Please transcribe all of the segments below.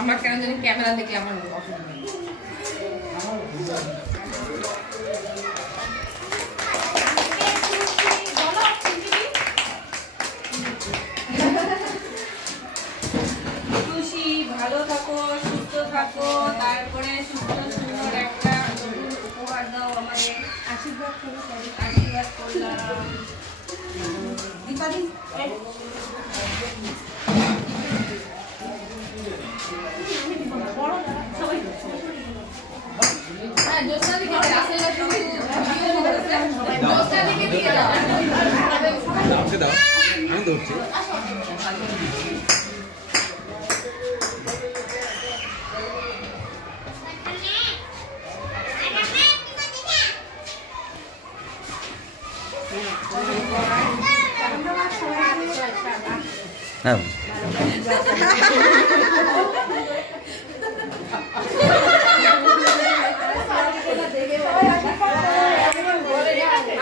আমার কেন জানি ক্যামেরা দেখলে আমার অসুবিধা। খুশি, ভালো থাকো, সুস্থ থাকো, তারপরে সুস্থ সুন্দর একটা উপহার দাও আমাদের। আশীর্বাদ করো, আশীর্বাদ করলাম। দীপাদি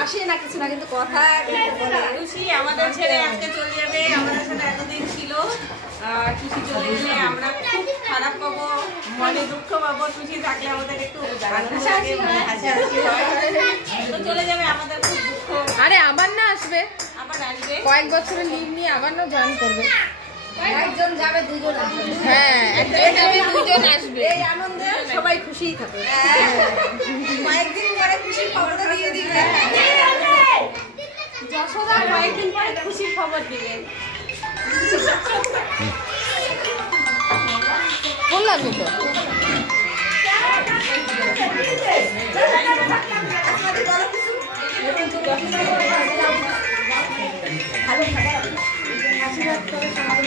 আসে না কিছু না, কিন্তু কথা খুশি আমাদের ছেড়ে আজকে চলে যাবে। আমাদের সাথে এতদিন ছিল, খুশি চলে গেলে আমরা খুব খারাপ পাবো, মনে দুঃখ পাবো। খুশি থাকলে আমাদের একটু চলে যাবে, আমাদের খুব দুঃখ। আরে আবার না আসবে, আবার আসবে, কয়েক বছরের লিভ নিয়ে আবার না জয়েন করবে। একজন যাবে, দুজন আসবে। হ্যাঁ, একজন যাবে, দুজন আসবে। এই আনন্দে সবাই খুশি থাকে। কয়েকদিন পরে খুশির খবরটা দিয়ে দিবে। যশোদা কয়েকদিন পরে খুশির খবর দিবে। বললামই তো। ভালো খাবার আশীর্বাদ করে সমাজ